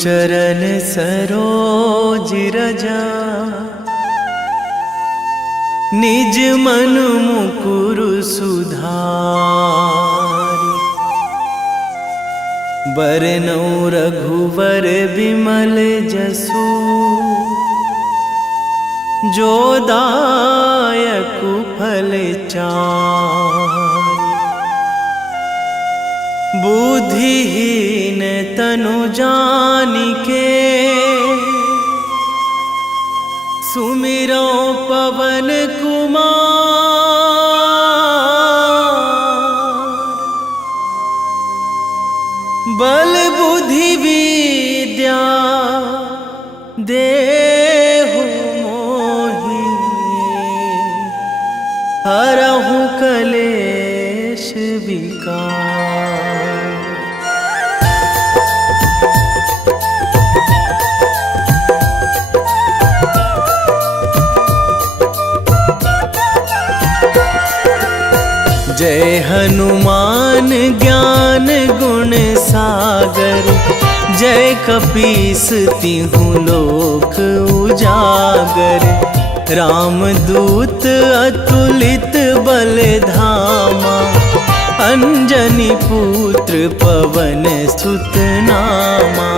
चरण सरोज रजा, निज मन मुकुर सुधारि। बरनौ रघुवर विमल जसु, जो दायक फल चारि। बुद्धिहीन तनु जानिके, सुमिरो पवन कुमार। बल बुद्धि विद्या देहु मोहि, हरहु कलेश विकार। जय हनुमान ज्ञान गुण सागर, जय कपीस तिहु लोक उजागर। रामदूत अतुलित बल धामा, अंजनी पुत्र पवन सुत नामा।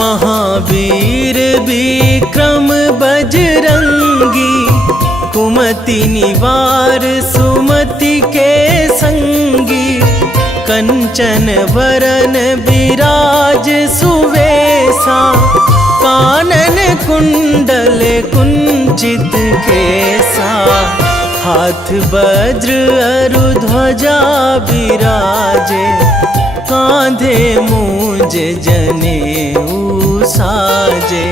महावीर विक्रम बजरंगी, कुमति निवार सुमति के संगी। कंचन वरन विराज सुवेशा, कानन कुंडल कुंचित केसा। हाथ वज्र अरु ध्वजा विराजे, कांधे मूंज जनेऊ साजे।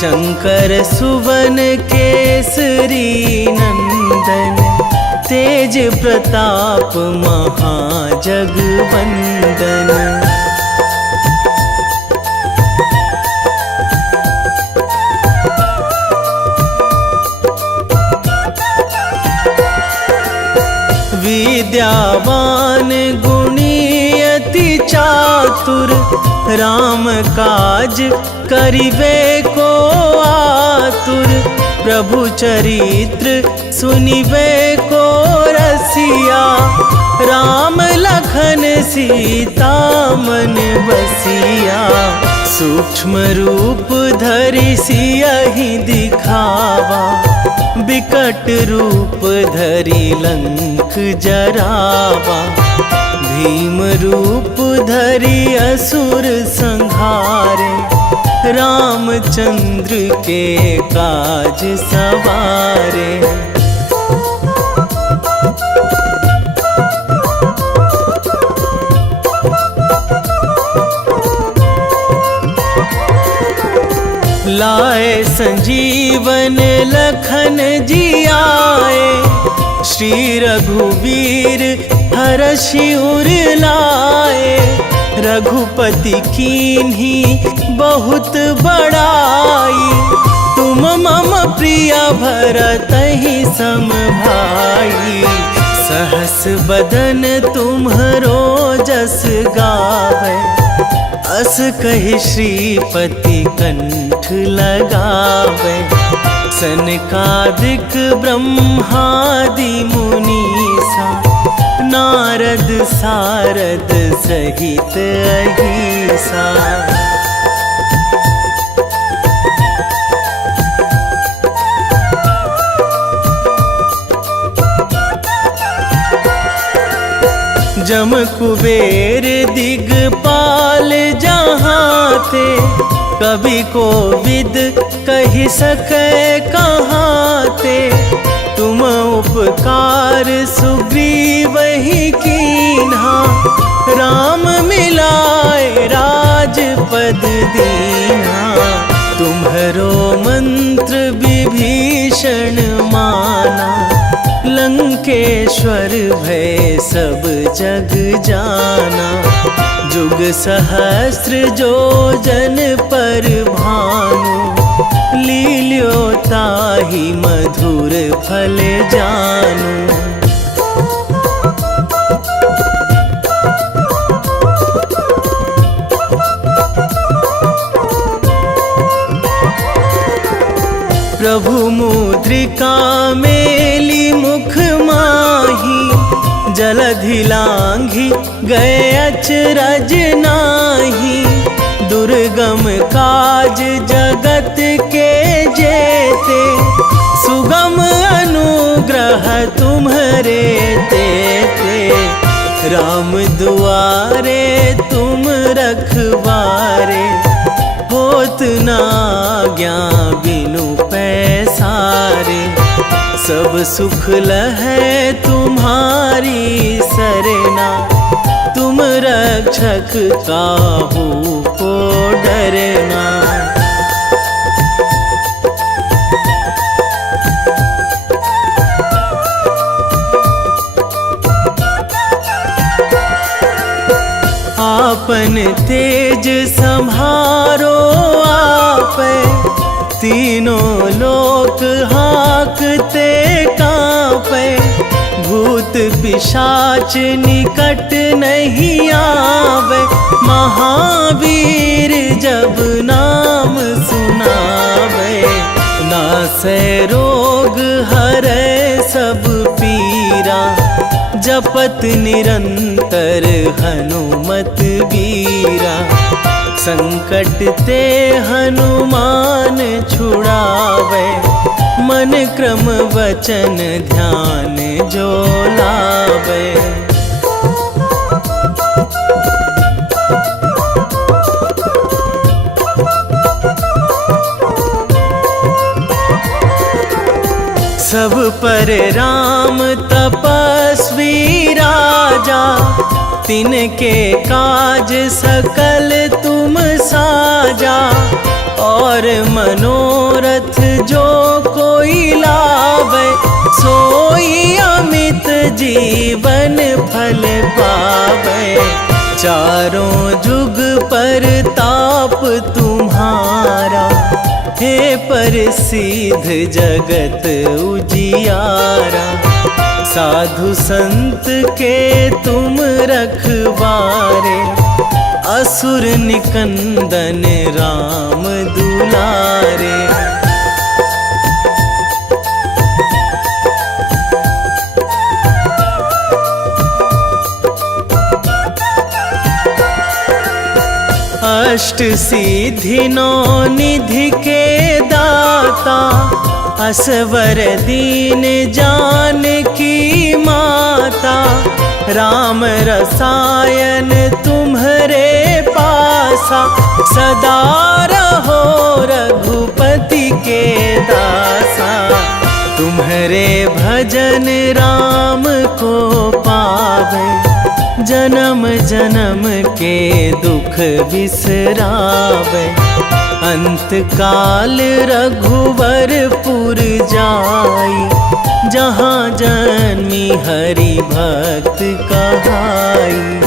शंकर सुवन केसरी नंदन, तेज प्रताप महाजगवंदन। विद्यावान गुणी अति चातुर, राम काज करिबे को आतुर। प्रभु चरित्र सुनिबे को रसिया, राम लखन सीता मन बसिया। सूक्ष्म रूप धरि सियहि दिखावा, बिकट रूप धरि लंक जरावा। भीम रूप धरि असुर संहारे, रामचंद्र के काज सवारे। लाए संजीवन लखन जियाए, श्री रघुवीर हरषि उर लाए। रघुपति कीन्ही बहुत बड़ाई, तुम मम प्रिय भरतहि सम भाई। सहस बदन तुम्हरो जस गावै, अस कहि श्रीपति कंठ लगावै। सनकादिक ब्रह्मादि मुनीसा, नारद सारद सहित अहिसा। जम कुबेर दिगपाल जहाँ थे, कवि कोविद कहि सकै कहाँ ते। तुम उपकार सुग्रीवहि कीन्हा, राम मिलाए राजपद दीन्हा। तुम्हरो मंत्र विभीषण माना, लंकेश्वर भय सब जग जाना। जुग सहस्र जो जन पर भानु, लील्यो ताहि मधुर फल जानू। प्रभु मुद्रिका मेली मुख माही, जलधि लांघी गए अचरज नाही। दुर्गम काज जगत के जेते, सुगम अनुग्रह तुम्हरे तेते। राम दुआरे तुम रखवारे, होत ना आज्ञा बिनु पैसारे। सब सुख लहै तुम्हारी सरना, तुम रक्षक काहू को डरना। आपन तेज संहारो आपे, तीनों लोक हाकते कांपे। भूत पिशाच निकट नहीं आवे, महावीर जब नाम सुनावे। नासै रोग हरै सब पीरा, जपत निरंतर हनुमत वीरा। संकट ते हनुमान छुड़ावे, मन क्रम वचन ध्यान जो लावे। सब पर राम तपस्वी राजा, तिनके काज सकल तुम साजा। और मनोरथ जो कोई लावे, सोई अमित जीवन फल पावे। चारों जुग पर ताप तुम्हारा, हे प्रसिद्ध जगत उजियारा। साधु संत के तुम रखवारे, असुर निकंदन राम दुलारे। अष्ट सिद्धि नौ निधि के दाता, असवर दीन जानकी माता। राम रसायन तुम्हरे पासा, सदा रहो रघुपति के दासा। तुम्हरे भजन राम को पावे, जन्म जन्म के दुख बिसरावे। अंत काल रघुवरपुर जाई, जहाँ जन्मी हरि भक्त कहाई।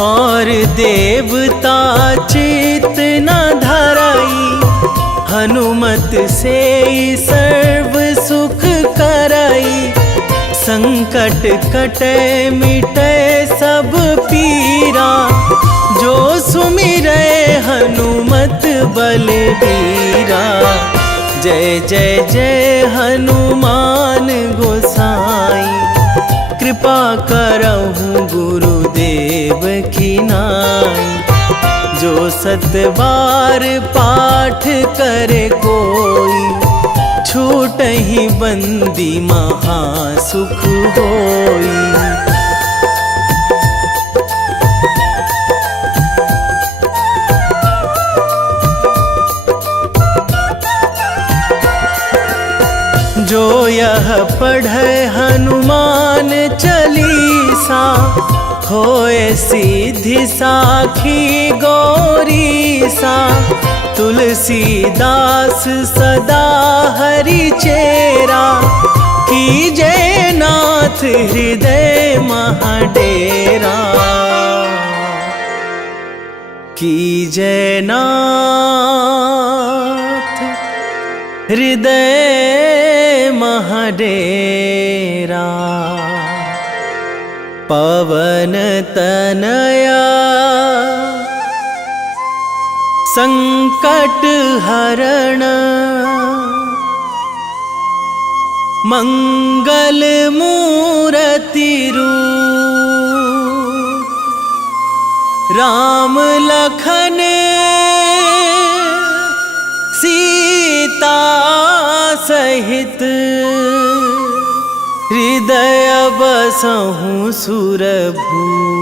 और देवता चित न धराई, हनुमत से सर्व सुख कराई। संकट कटे मिटे सब पीरा, जो सुमिरै हनुमत बलबीरा। जय जय जय हनुमान गोसाई, कृपा करहु गुरुदेव की नाई। जो सतबार पाठ करे कोई, छूटहि बंदी महासुख होई। जो यह पढ़े हनुमान चालीसा, होए सीधी साखी गौरीसा। तुलसीदास सदा हरि चेरा, कीजे नाथ हृदय महाडेरा, कीजे नाथ हृदय महाडेरा। पवन तनया संकट हरण, मंगल मूर्ति रूप, राम लखन सीता सहित, हृदय बसहु सुरभूप।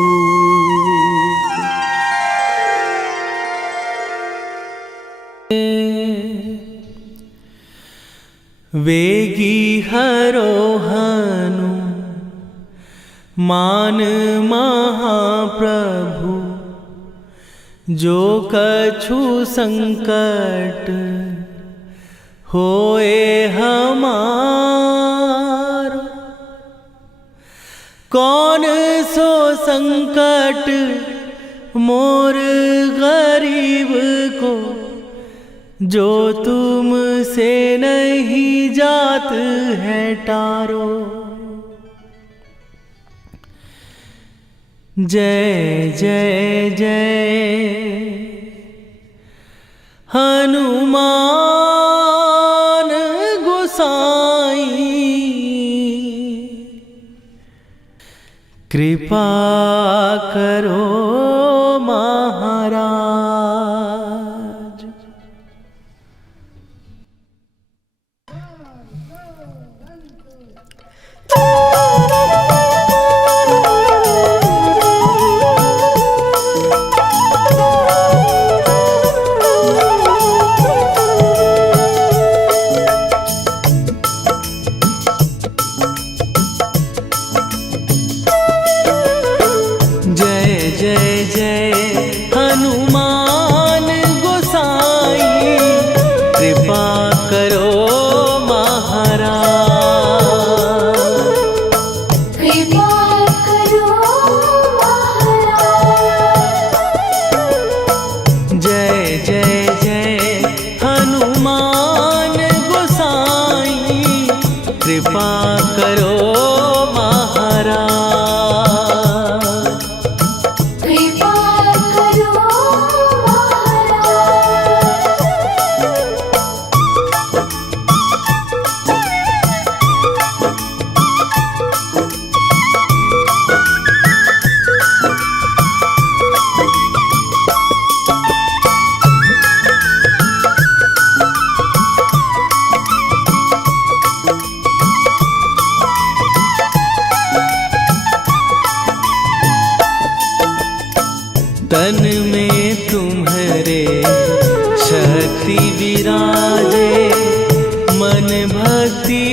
वेगी हरोहनु मान महाप्रभु, जो कछु संकट होए हमारो। कौन सो संकट मोर गरीब को, जो तुम से नहीं जात है टारो। जय जय जय हनुमान गोसाई, कृपा करो महाराज। कृपा करो महाराज, कृपा करो तन में तुम्हारे शक्ति विराजे, मन भक्ति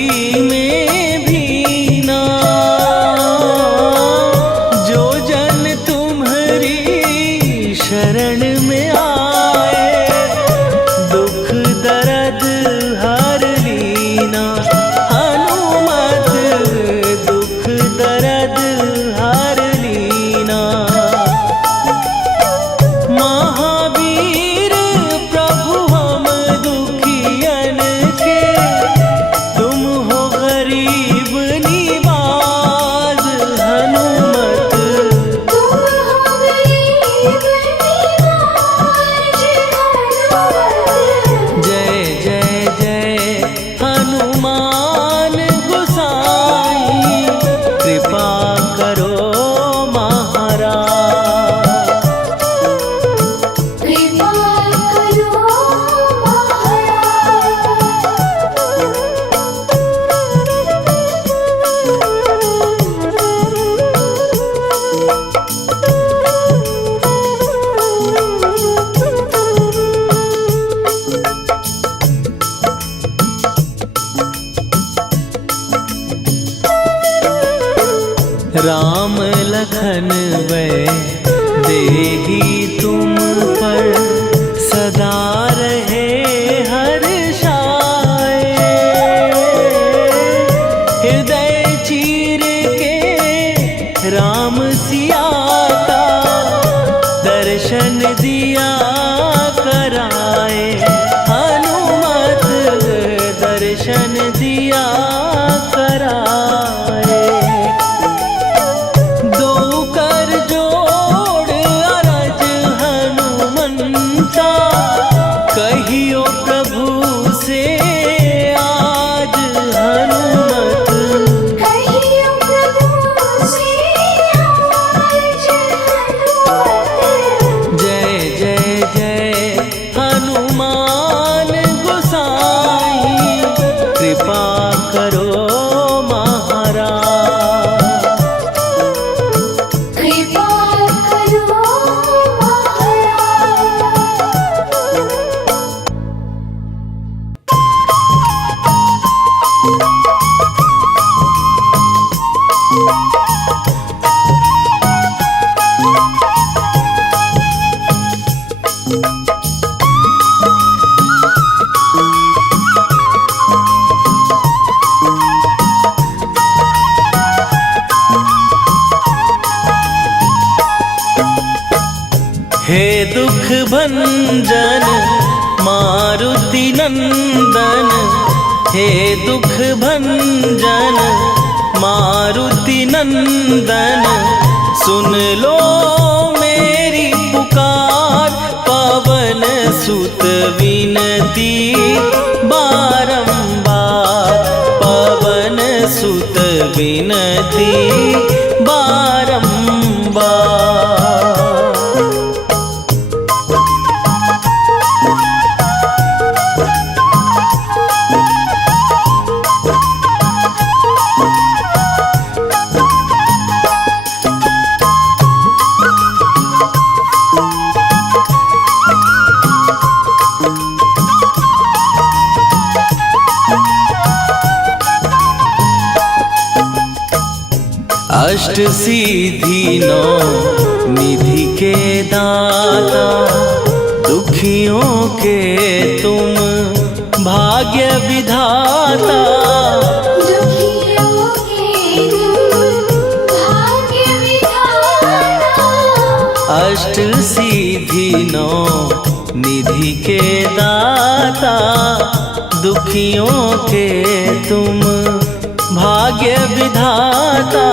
में भीना। जो जन तुम्हारी शरण में आए, दुख दर्द हर लीना। हनुमत दुख दर्द हर लीना। महावीर प्रभु हम दुखियन के, तुम हो गरीब निवाज। हनुमत तुम हो गरीब निवाज। जय जय जय हनुमान गोसाई, कृपा करो महाराज। कृपा करो राम लखन वै देही तुम पर, सदा रहे हर्षाए। हे राम सिया का दर्शन दिया कराए, हनुमत दर्शन दिया कराए। दो कर जोड़ अरज हनुमंता, कहियो प्रभु से आज हनुमत। कहियो प्रभु से आज हनुमत। जय जय जय हनुमान गोसाई, कृपा करो महाराज। कृपा करो महाराज। हे दुख भंजन मारुति नंदन, हे दुख भंजन मारुति नंदन, सुन लो मेरी पुकार। पवन सुत विनती बारंबार, पवन सुत विनती बारंबार। अष्ट सिद्धि नौ निधि के दाता, दुखियों के तुम भाग्य विधाता। दुखियों के तुम भाग्य विधाता। अष्ट सिद्धि नौ निधि के दाता, दुखियों के तुम भाग्य विधाता।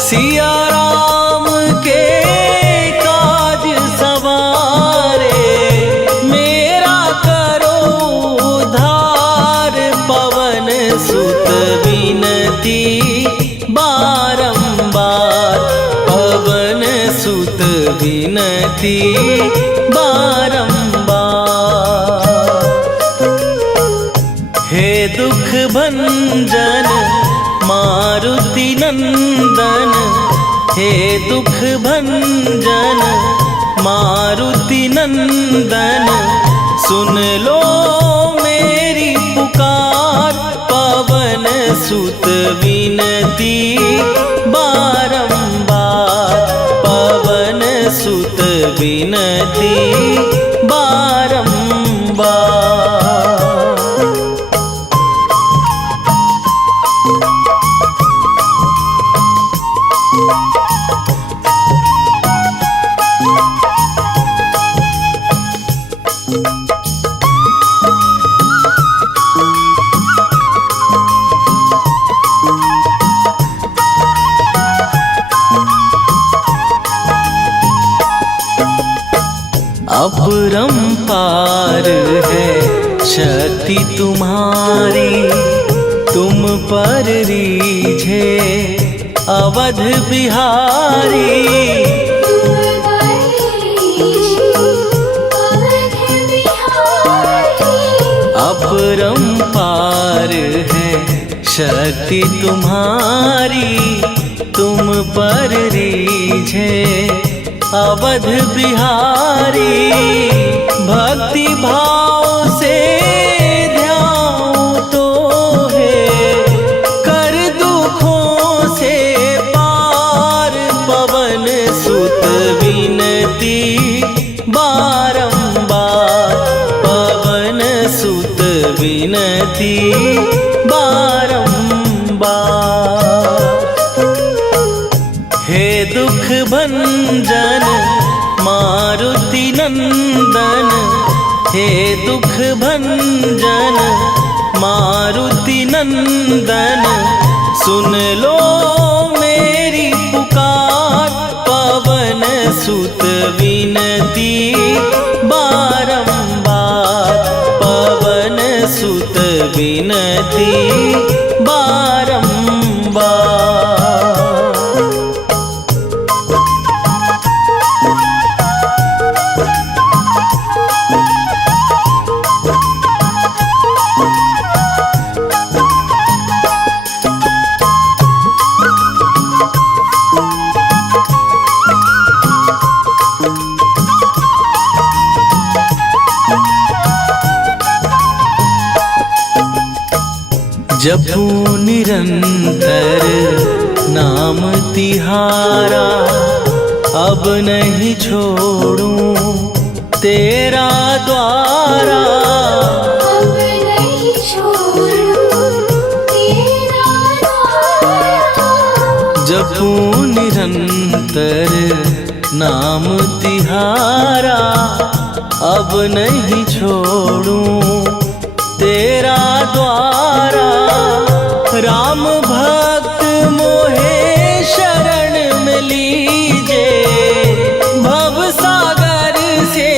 सिया राम के काज सवारे, मेरा करो उद्धार। पवन सुत विनती बारंबार, पवन सुत विनती बारंबार। हे दुख भंजन मारुति नंदन, हे दुख भंजन मारुति नंदन, सुन लो मेरी पुकार। पवन सुत विनती बारंबार, पवन सुत विनती बारंबार। अपरंपार है शक्ति तुम्हारी, तुम पर रीझे अवध बिहारी। अपरंपार है शक्ति तुम्हारी, तुम पर रीझे अवध बिहारी। भक्ति भाव से ध्यान तो है, कर दुखों से पार। पवन सुत विनती बारंबार, पवन सुत विनती बारंबार। हे हे दुख भंजन मारुति नंदन, हे दुख भंजन मारुति नंदन, सुन लो मेरी पुकार। पवन सुत विनती बारंबार, पवन सुत विनती बारंबार। जपू निरंतर नाम तिहारा, अब नहीं छोड़ूं तेरा द्वारा। अब नहीं छोड़ूं तेरा द्वारा। जपू निरंतर नाम तिहारा, अब नहीं छोड़ूं तेरा द्वारा। राम भक्त मोहे शरण में लीजे, भव सागर से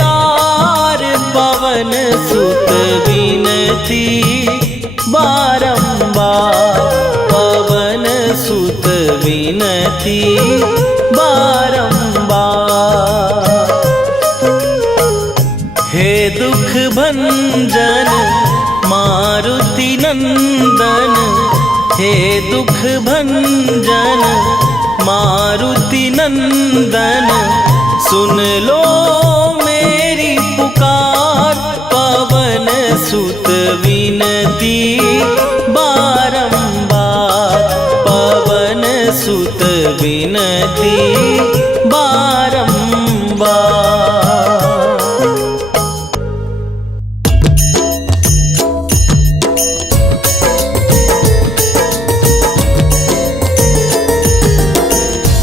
तार। पवन सुत विनती बारंबार, पवन सुत विनती बारंबार। हे दुख भंजन मारुति नंदन, हे दुख भंजन मारुति नंदन, सुन लो मेरी पुकार। पवन सुत विनती बारंबार, पवन सुत विनती बारंबार।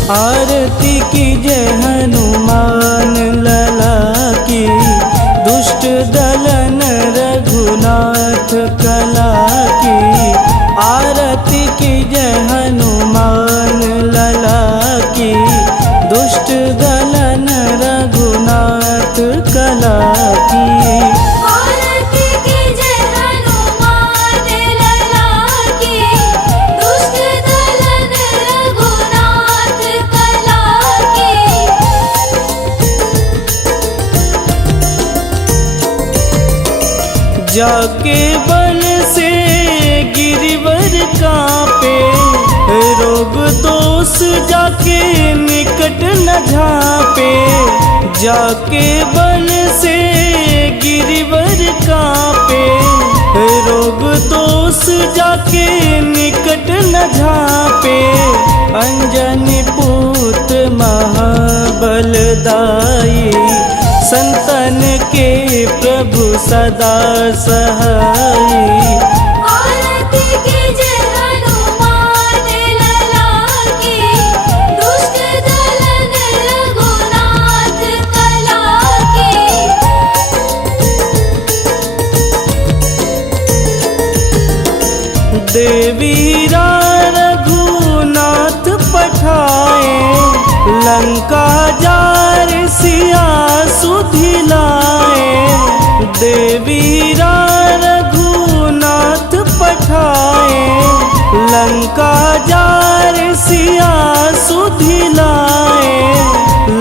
आरती कीजय हनुमान लला की, दुष्ट दलन रघुनाथ कला की। आरती कीजय हनुमान लला की, दुष्ट दलन रघुनाथ कला की। आरती कीजय हनुमान लला की, दुष्ट दलन रघुनाथ कला की। जाके बल से गिरिवर कांपे, रोग दोष जाके निकट न झांपे। जाके बल से गिरिवर कांपे, रोग दोष जाके निकट न झांपे। अंजनी पूत महाबलदाई, संतन के प्रभु सदा सहाई। आरती कीजय हनुमान लला की, दुष्ट दलन रघुनाथ कला की। देवीरा रघुनाथ पठाए, लंका जार सिया सुधिलाए। देवीरा रघुनाथ पठाए, लंका जार सिया सुधिलाए।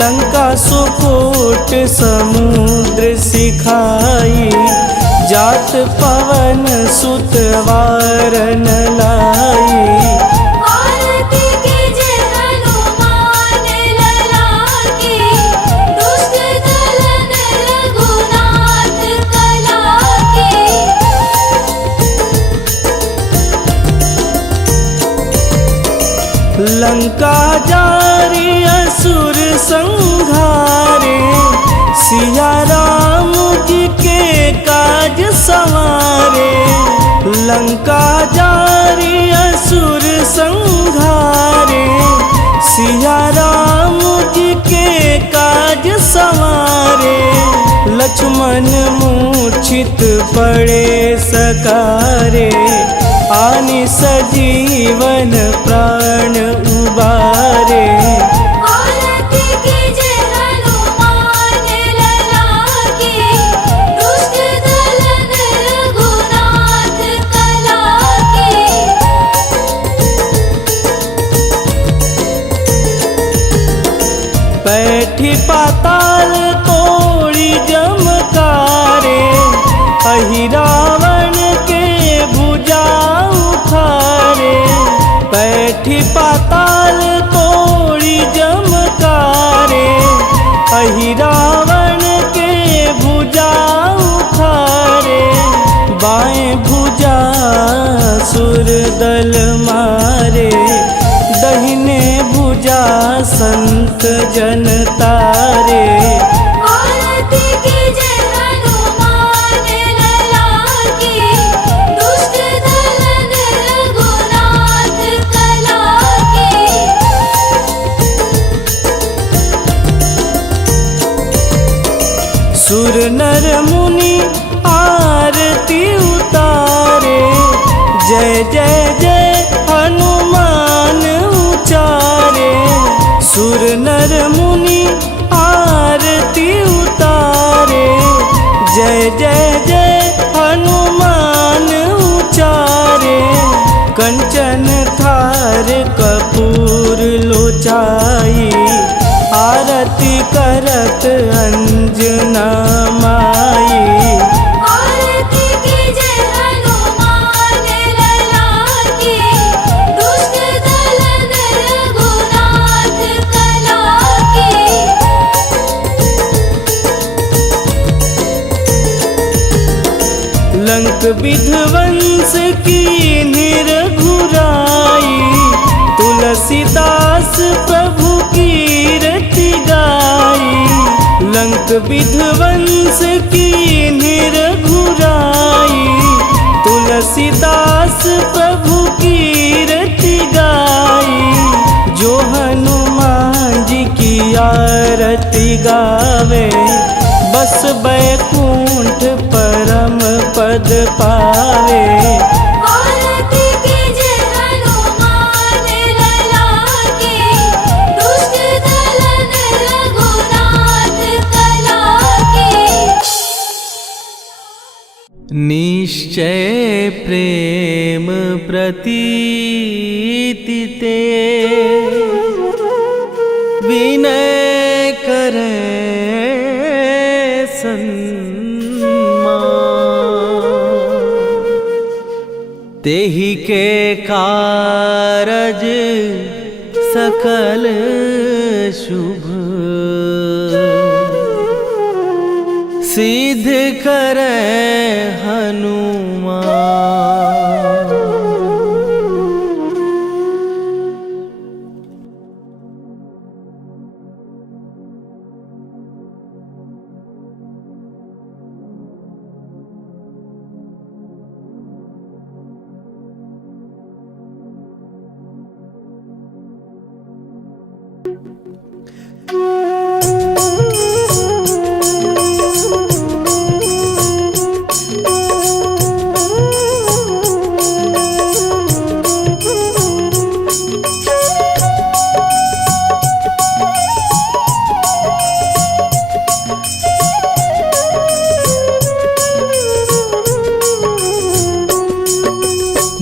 लंका सुकोट समुद्र सिखाई, जात पवन सुत वारन लाई। आरती कीजय हनुमान लला की, दुष्ट दलन रघुनाथ कला की। लंका जारी असुर संघारे, सिया राम जी के काज संवारे। लंका जारी असुर संघारे, सिया राम जी के काज संवारे, लक्ष्मण मूर्छित पड़े सकारे, आनि सजीवन प्राण उबारे। आरती कीजे हनुमान लला की, दुष्ट दलन रघुनाथ कला की। बैठी पाताल तोड़ी जमकारे, अहि रावण के भुजा उखारे। बैठी पाताल तोड़ी जमकारे, अहि रावण के भुजा उखारे। बाएं भुजा सुर दल मारे, दहिने भुजा संत जन तारे। आरती कीजे हनुमान लला की, दुष्ट दलन रघुनाथ कला की। सुर नर मुनि आरती उतारे, जय जय जय हनुमान उचारे। सुर नर मुनि आरती उतारे, जय जय जय हनुमान उचारे। कंचन थार कपूर लोचाई, आरती करत अंजना माई। आरती कीजे हनुमान लला की, दुष्ट दलन रघुनाथ कला की। लंक विध्वंस की निरघुराई, तुलसीदास प्रभु कीरति गाई। लंक विध्वंस की निरघुराई, तुलसीदास प्रभु कीरति गाई। जो हनुमान जी की आरती गावे, बस बैकुंठ परम पद पावे। आरती कीजे हनुमान लला की, दुष्ट दलन रघुनाथ कला की। निश्चय प्रेम प्रतीति ते, विनय करे तेहि के कारज सकल शुभ, सिद्ध करे हनुमान।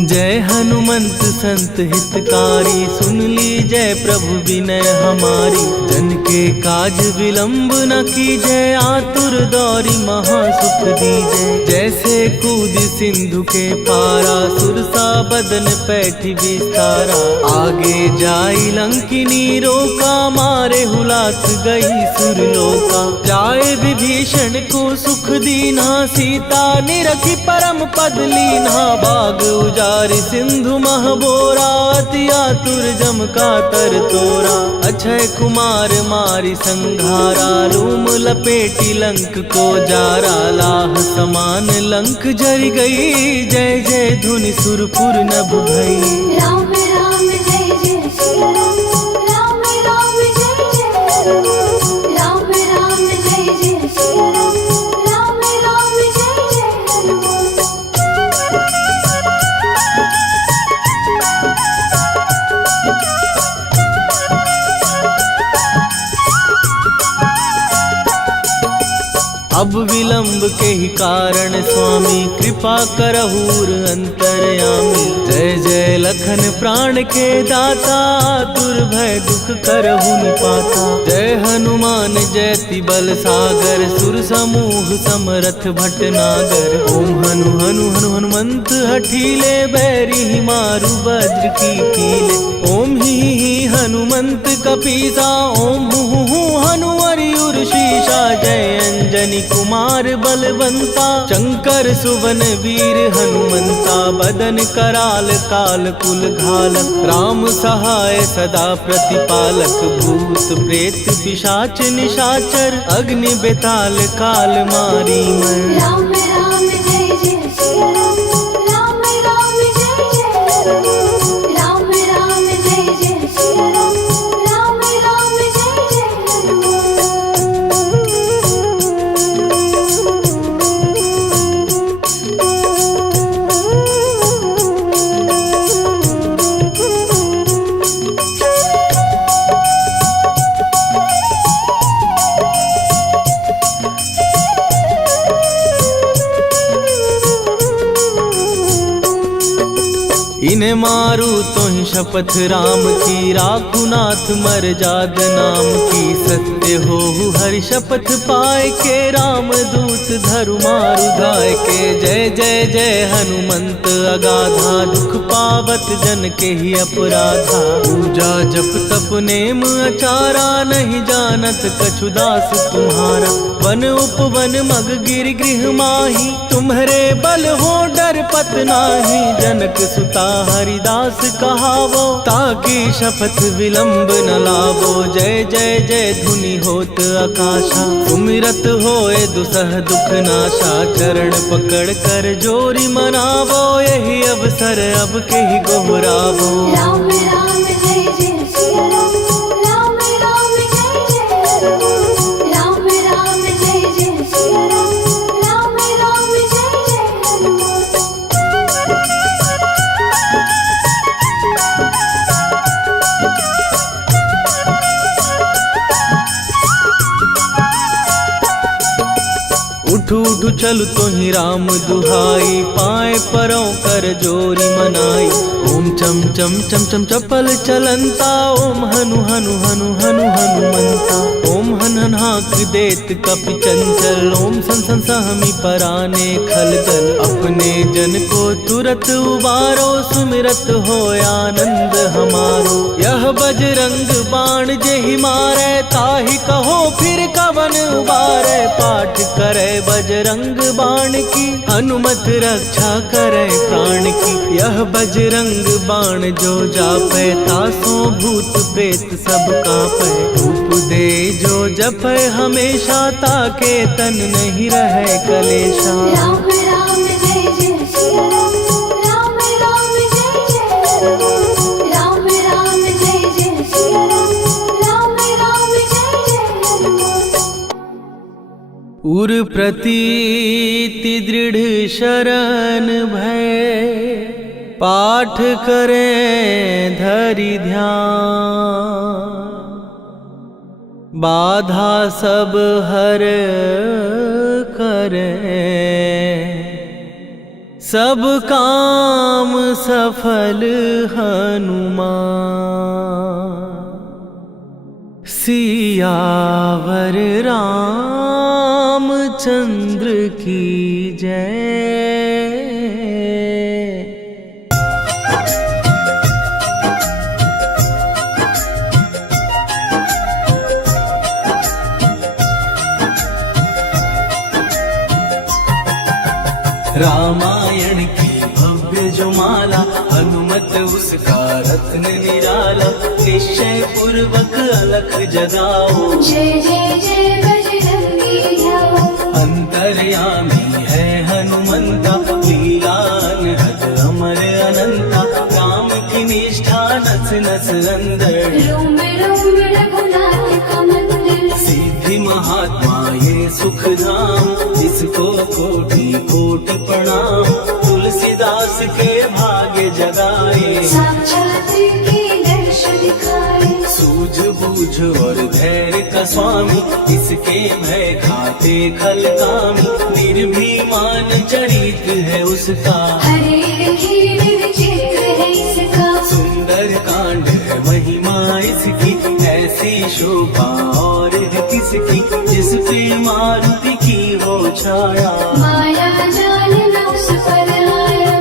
जय हनुमंत संत हितकारी, सुन लीजय प्रभु विनय हमारी। जन के काज विलंब न कीजय, आतुर दौरी महासुख दीजय। जैसे कूद सिंधु के पारा, सुरसा बदन पैठी विस्तारा। आगे जाई लंकिनी रोका, मारे हुलाक गई सुरलोका। जाए विभीषण को सुख दीना, सीता निरखी परम पद लीना। बाग उजारि सिंधु महबोरा, अति आतुर जम का तर तोरा। अक्षय कुमार मारी संघारा, लूम लपेटी लंक को जारा। लाह समान लंक जरि गई, जय जय धुनि सुरपुर नभ भई। राम राम जय जय श्री राम, राम अब विलंब के ही कारण स्वामी कृपा करहूर अंतर्यामी। जय जय लखन प्राण के दाता दुर्भय दुख करहु निपाता। जय हनुमान जयति बल सागर सुर समूह समरथ भटनागर। ओम हनु हनु हनु हनुमंत हठीले बैरी मारु वज्र की कीले। ओम ही हनुमंत कपीसा ओम हु हनुमरियुर शीशा। जय अंजनी कुमार बलवंता शंकर सुवन वीर हनुमंता। बदन कराल काल कुल घालक राम सहाय सदा प्रतिपालक। भूत प्रेत पिशाच निशाचर अग्नि बेताल काल मारी मर। राम राम जय जय सिया राम। राम राम जय जय राम। राम राम जय जय सिया राम। राम राम जय जय इन्हें मारू तो ही शपथ राम की। राखू नाथ मर जाद नाम की। सत्य हो हरि शपथ पाए के राम दूत धरु मारु धाय के। जय जय जय हनुमंत अगाधा दुख पावत जन के ही अपराधा। पूजा जप तप नेम अचारा नहीं जानत कछु दास तुम्हारा। वन उपवन मग गिर गृह माही तुम्हारे बल हो डर पत नाही। जनक सुता हरिदास कहावो ताकि शपथ विलंब न लावो। जय जय जय धुनि होत आकाशा सुमिरत होए दुसह दुख नाशा। चरण पकड़ कर जोरी मनावो यही अवसर अब के ही गोहरावो। राम राम जय जय सिया राम। राम राम जय जय राम। राम राम जय जय सिया राम। राम राम जय जय उठू उठू चलु तो ही राम दुहाई। पाए परों कर जोरी मनाई। ओम चम चम चम चम चपल चलंता। ओम हनु हनु हनु हनु हनुमंता। ओम हन हन हाक देत कपि चंचल। ओम सन सन सहमी पराने खलदल। अपने जन को तुरत उबारो सुमिरत हो आनंद हमारो। यह बजरंग बाण जेहि मारे ताहि कहो फिर कवन उबारे। पाठ करे बजरंग बाण की हनुमत रक्षा करे प्राण की। यह बजरंग बाण जो जापै तासो भूत प्रेत सब कापै। धूप दे जो जपै हमेशा ताके तन नहीं रहे कलेशा। राम राम जय जय सिया राम। राम राम जय जय राम। राम राम जय जय सिया राम। राम राम जय जय उर प्रतीति दृढ़ शरण भय। पाठ करें धरि ध्यान। बाधा सब हर करें सब काम सफल हनुमान। सियावर रामचंद्र की जय। रामायण की भव्य जो माला हनुमत उसका रत्न निराला। निश्चय पूर्वक अलख जगाओ जय जय जय बजरंगी ध्याओ। अंतर्यामी है हनुमंता लीला अनहद अमर अनंता। राम की निष्ठा नस नस अंदर रोम रोम रघुनाथ का मंदिर। सिद्धि महात्मा ये सुख धाम जिसको कोटि कोटि प्रणाम। तुलसीदास के भाग्य जगाए साक्षात के दर्श दिखाए। सूझ बूझ सूझ और धैर्य का स्वामी, इसके भय खाते खल कामी, निर्भीमान चरित्र है उसका, हरे खेल विचित्र है इसका, सुंदर कांड है महिमा इसकी, ऐसी शोभा और है किसकी, जिस पे मारुति की हो छाया, माया जाल न उस पर आया।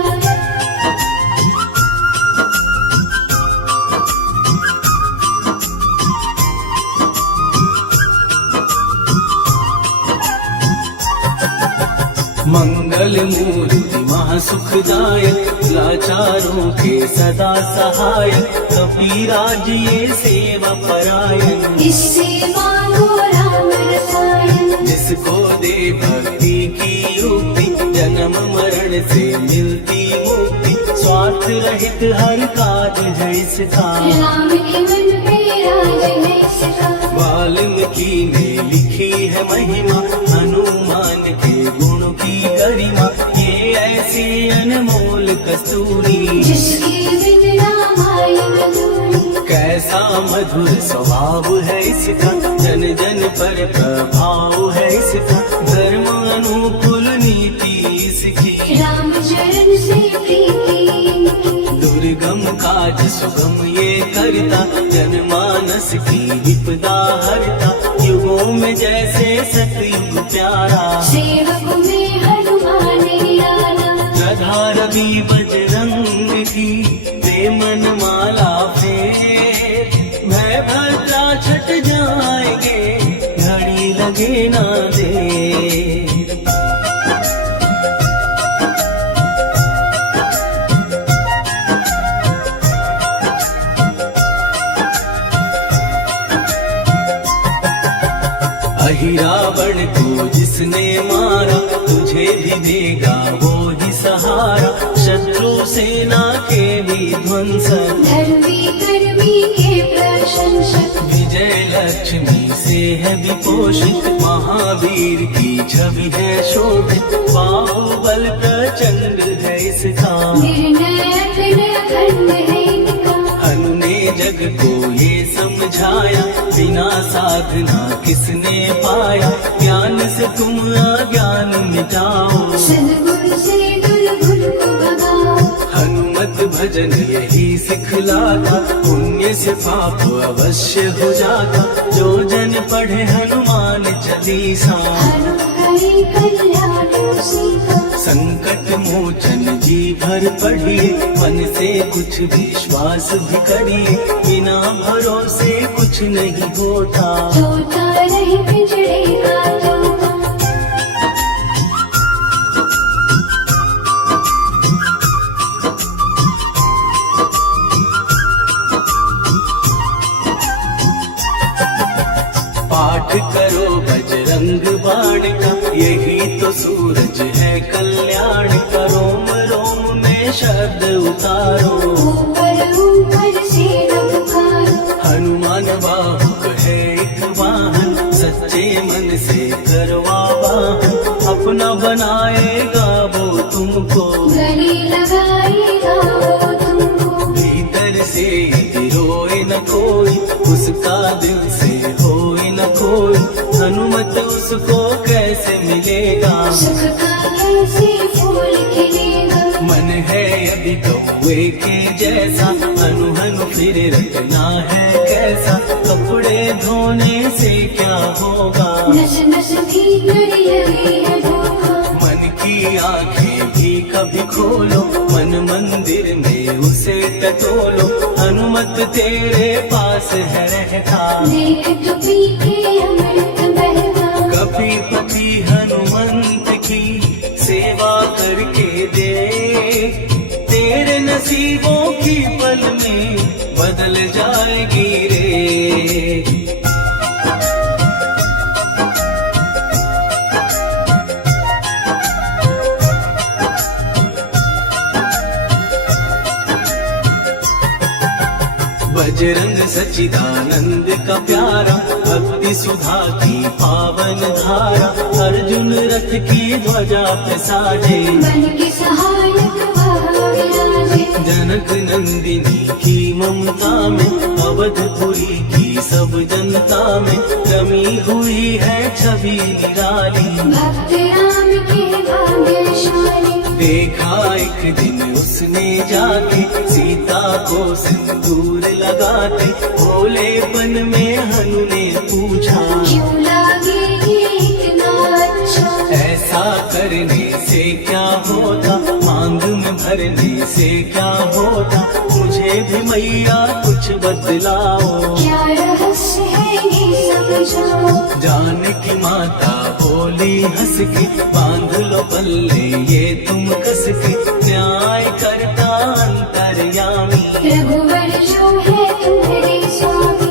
मंगल मूर्ति महासुखदायक, लाचारों के सदा सहायक, कपीराज ये सेवा परायण, इससे मांगो राम रसायन, जिसको दे भक्ति की युक्ति, जन्म मरण से मिलती मुक्ति, स्वार्थ रहित हर काज है इसका, राम के मन पे राज है इसका, वाल्मीकि ने लिखी है महिमा, हनुमान के गुण की गरिमा, ये ऐसी अनमोल कस्तूरी, जिसके बिन रामायण अधूरी, कैसा मधुर स्वभाव है इसका, जन जन पर प्रभाव है इसका, धर्म अनुकूल नीति इसकी, राम चरण से प्रीति इनकी, दुर्गम काज सुगम ये करता, जनमानस की विपदा हरता, युगों में जैसे सतयुग प्यारा, सेवक में हनुमान निराला, राधा रवि बजरंग की दे मन माला फेर, भय भद्रा छट जाएंगे घड़ी लगे ना दे। रावण को जिसने मारा, तुझे भी देगा वो ही सहारा, शत्रु सेना के भी ध्वंसक, धर्मी कर्मी के प्रशंसक, विजय लक्ष्मी से है विपोषित, महावीर की छवि है शोभित, बाहुबल प्रचंड है इसका, निर्णय अखंड है इनका, हनु ने जग को ये समझाया, बिना साधना किसने पाया, ज्ञान से तुम अज्ञान मिटाओ, सद्गुण से दुर्गुण को भगाओ, हनुमत भजन यही सिखलाता, पुण्य से पाप अवश्य हो जाता, जो जन पढ़े हनुमान चालीसा, हरि कल्याण सीता, संकट मोचन जी भर पढ़िए, मन से कुछ विश्वास भी करिए, बिना भरोसे कुछ नहीं होता, तोता नहीं पिंजड़ेगा तोता, पाठ करो बजरंग बाण का, यही तो सूरज है कल्याण का, रोम रोम में शब्द उतारो, ऊपर ऊपर से न पुकारो, हनुमान बाहुक है एक वाहन, सच्चे मन से करवा वाहन, अपना बनाएगा वो तुमको, गले लगाएगा वो तुमको, भीतर से यदि रोए न कोई, उसका दिल से होए न कोई, हनुमत उसको कैसे मिलेगा, सुख का कैसे फूल खिलेगा, मन है यदि कौवे के जैसा, हनु हनु फिर रखना है कैसा, कपड़े धोने से क्या होगा, नस नस भीतर यही है धोखा, मन की आंखें भी कभी खोलो, मन मंदिर में उसे टटोलो, हनुमत तेरे पास है रहता, देख तो पी के अमृत बहता, कभी पति हनुमंत की सेवा करके दे, तेरे नसीबों की पल में बदल जाएगी रे। बजरंग सच्चिदानंद का प्यारा, भक्ति सुधा की पावन धारा, अर्जुन रथ की ध्वजा पे साजे, बन के सहायक वह विराजे, जनक नंदिनी की ममता में अवधपुरी की सब जनता में रमी हुई है छवि निराली। भक्त राम के भाग्यशाली देखा एक दिन उसने जाके सीता को सिंदूर लगाते, भोलेपन में हनु ने पूछा क्यों लागे ये इतना अच्छा। ऐसा करने से क्या होता, मांग में भरने से क्या होता, मुझे भी मैया कुछ बतलाओ। क्या रहस्य है ये समझाओ। जानकी माता बोली हंस के, बांध लो पल्ले ये तुम कस के, न्याय करता अंतर्यामी। रघुवर जो है तुम्हारे स्वामी।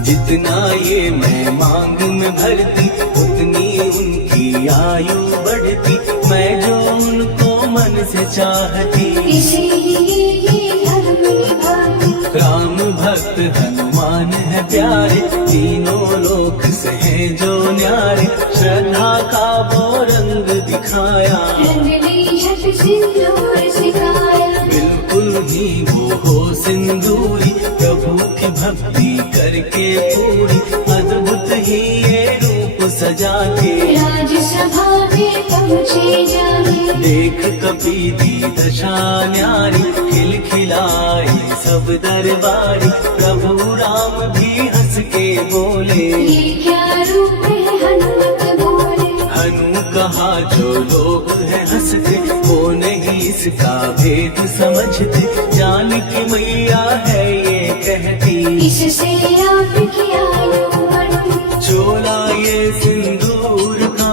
जितना ये मैं मांग में भरती, उतनी उनकी आयु बढ़ती, मैं जो उनको मन से चाहती। इसीलिए ये धर्म निभाती। राम भक्त हनुमान है प्यारे, तीनों लोक से हैं जो न्यारे, श्रद्धा का वो रंग दिखाया। रंगली झट सिंदूर सिखाया। बिल्कुल ही वो हो सिंदूरी, प्रभु की भक्ति करके पूरी, अद्भुत ही ये रूप सजा के। राजसभा में पहुँचे जाने। देख कपी दी दशा न्यारी, खिलखिलाई सब दरबारी, प्रभु राम भी हंस के बोले ये क्या रूप है हनुमत बोले। हनु कहा जो लोग हैं हंसते, वो नहीं इसका भेद समझते, जानकी मैया है ये कहती। इससे आपकी आयु बढ़ती। चोला ये सिंदूर का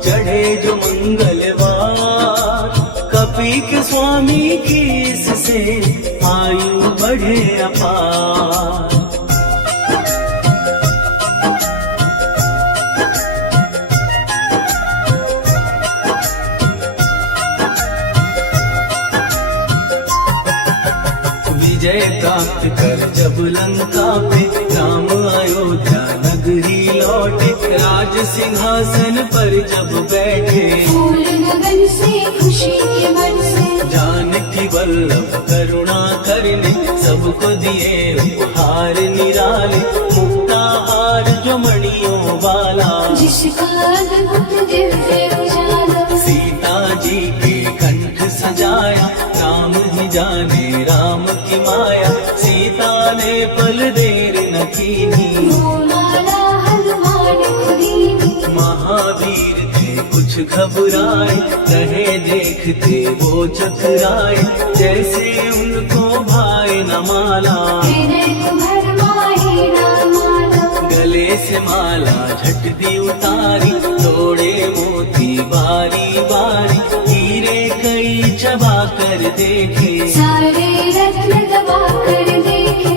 चढ़े जो मंगलवार, कपी के स्वामी की इससे आयु बढ़े अपार। विजय प्राप्त कर जब लंका पे, राम अयोध्या नगरी लौटे, राज सिंहासन पर जब बैठे, फूल गगन से खुशी के बरसे। जानकी वल्लभ करुणा करने, सबको दिए उपहार निराले, मुक्ताहार जो मणियों वाला, जिसका अद्भुत दिव्य उजाला। सीता जी के कंठ सजाया, राम ही जाने राम की माया, सीता ने पल देर न कीनी, वो माला हनुमान खुदीनी। महावीर थे कुछ घबराए, रहे देखते वो चकराए, जैसे उनको भाए न माला। हृदय को भरमाए ना माला। गले से माला झट दी उतारी, तोड़े मोती बारी बारी, हीरे कई चबा कर देखे, सारे रत्न दबा कर देखे।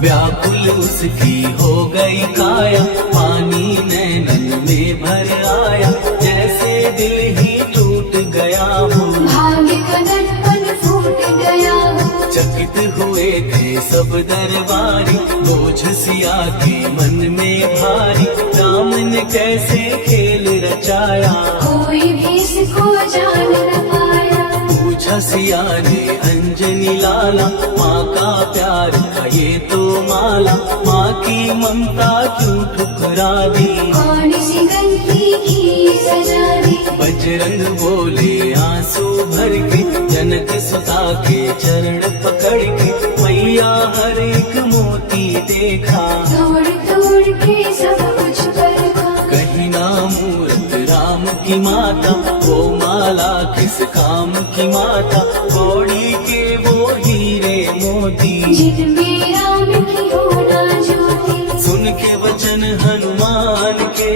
व्याकुल उसकी हो गई काया, पानी नैनन में भर आया, जैसे दिल ही टूट गया हो, भाग्य का दर्पण फूट गया हो। चकित हुए थे सब दरबारी, बोझ सिया के मन में भारी, राम ने कैसे खेल रचाया, कोई भी इसको जान न पाया। पूछा सिया ने अंजनी लाला, माँ का प्यार था ये तो माला, माँ की ममता क्यों ठुकरा दी, कौन सी गलती की सजा दी। बजरंग बोले आंसू भर के, जनक सुता के चरण पकड़ के, मैया हर एक मोती देखा, तोड़ तोड़ के सब कुछ परखा। कहीं ना मूरत राम की माता, वो माला किस काम की माता, कौड़ी के वो हीरे मोती, जिनमें राम की होना ज्योति। सुन के वचन हनुमान के,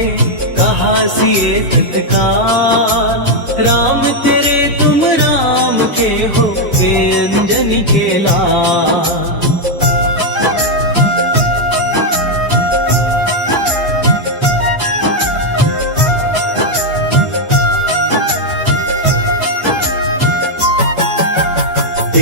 कहा सिए तत्काल, राम तेरे तुम राम के हो, वे अंजनी के लाल।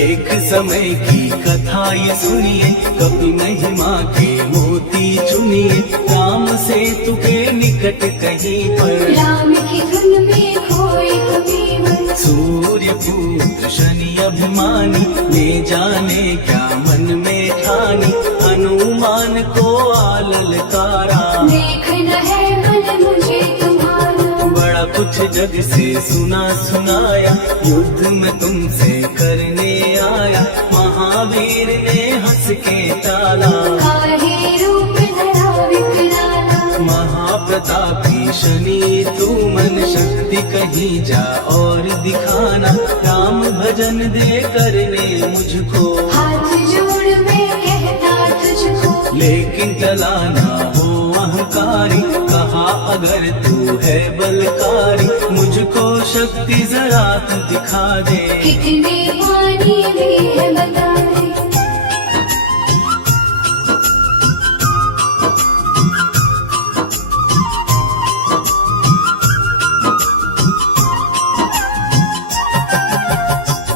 एक समय की कथा ये सुनिए, कभी महिमा के मोती चुनिए। राम सेतु के निकट कहीं पर राम की धुन में खोए कभी मन। सूर्य पुत्र शनि अभिमानी, ले जाने क्या मन में ठानी। हनुमान को आललकारा, देखना है मन मुझे तुम्हारा। बड़ा कुछ जग से सुना सुनाया, युद्ध में तुमसे करने आया। महावीर ने हंस के टाला, काहे रूप धरा विकराला। महाप्रतापी शनि तू मन शक्ति कहीं जा और दिखाना। राम भजन दे करने मुझको, हाथ जोड़ मैं कहता तुझको। लेकिन टला ना हो अहंकारी। कहा अगर तू है बलकारी, मुझको शक्ति जरा तू दिखा दे। कितने पानी में है बता दे।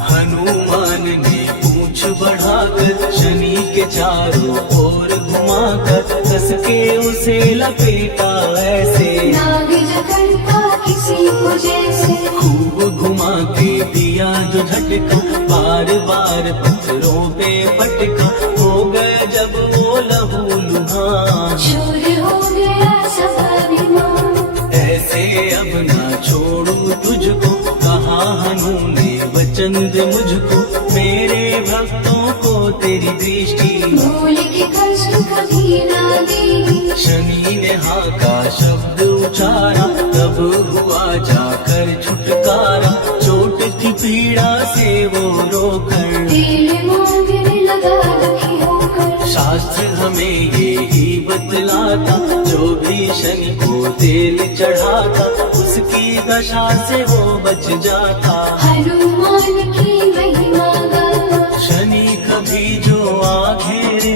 हनुमान ने पूंछ बढ़ाकर शनि के चारों ओर घुमाकर, कस के उसे लपेटा ऐसे। नाग जो करता किसी को जैसे, खूब घुमा के दिया जो झटका, बार बार पत्थरों पे पटका। हो गए जब वो लहू लुहान, शोर हो गया सब अभिमान। ऐसे अब ना छोड़ू तुझको। कहा हनु ने वचन दे मुझको, मेरे भक्तों को तेरी दृष्टि। भूल के कष्ट कभी ना देगी। शनि ने हाँ का शब्द उचारा, तब हुआ जाकर छुटकारा। चोट की पीड़ा से वो रोकर, तेल मांगने लगा दुखी होकर। शास्त्र हमें ये ही बतलाता, जो भी शनि को तेल चढ़ाता, उसकी दशा से वो बच जाता। हनुमान की महिमा गाता। शनि कभी जो आ घेरे,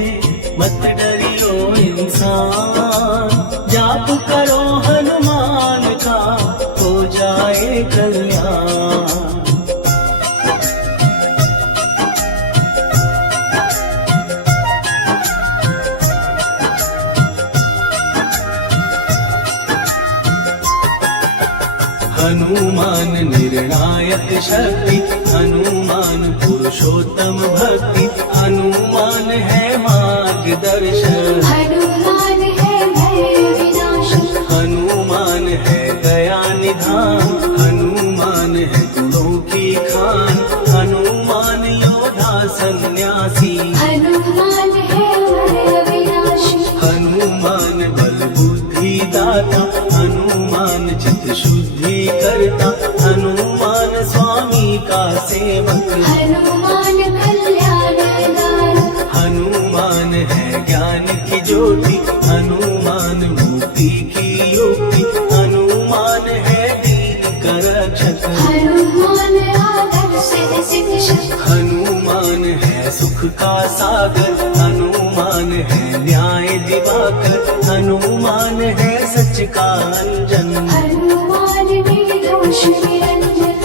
मत डरियो इंसान। जाप करो हनुमान का, हो जाए कल्याण। हनुमान निर्णायक शक्ति, हनुमान पुरुषोत्तम भक्ति। हनुमान है मार्गदर्शन, हनुमान है भय विनाशक। हनुमान है दया निधान। हनुमान है गुणों की खान, हनुमान योद्धा सन्यासी। हनुमान है भय विनाशी। हनुमान बल बुद्धि दाता, हनुमान चित्त शुद्धि करता। हनुमान स्वामी का सेवक, हनुमान कल्याणदायक। हनुमान है ज्ञान की ज्योति। हनुमान मुक्ति की युक्ति, हनुमान है दीन का रक्षक। हनुमान आदर से शिक्षक। हनुमान है सुख का सागर, हनुमान है न्याय दिवाकर। हनुमान है सच का अंजन, हनुमान निर्दोष निरंजन।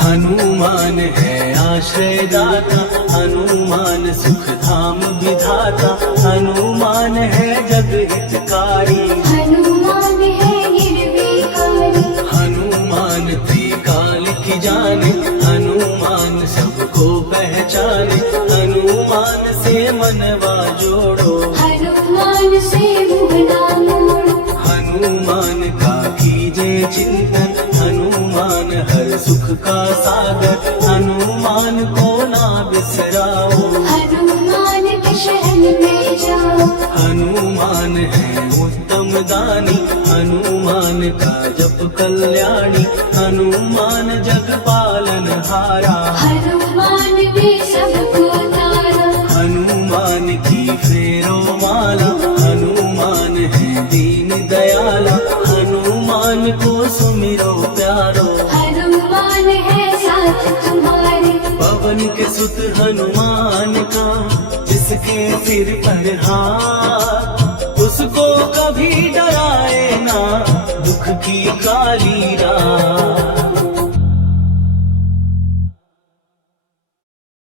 हनुमान है आश्रयदाता। हनुमान सुख धाम विधाता। हनुमान है जग हितकारी। हनुमान है निर्विकारी। हनुमान त्रिकाल की जाने, हनुमान सबको पहचाने। हनुमान से मनवा जोड़ो, हनुमान से मुँह ना मोड़ो। हनुमान का कीजे चिंतन। हनुमान हर सुख का सागर। हनुमान को ना बिसराओ, हनुमान के शरण में जाओ। हनुमान है उत्तम दानी। हनुमान का जप कल्याणी। हनुमान जग पालन हारा। हनुमान ने सबको तारा। हनुमान की फेरो माला। हनुमान है दीन दयाला। हनुमान को सुमिरो प्यारो। हनुमान है साथ तुम्हारे। पवन के सुत हनुमान का, जिस जिसके सिर पर हाथ, उसको कभी डराए ना दुख की काली रात।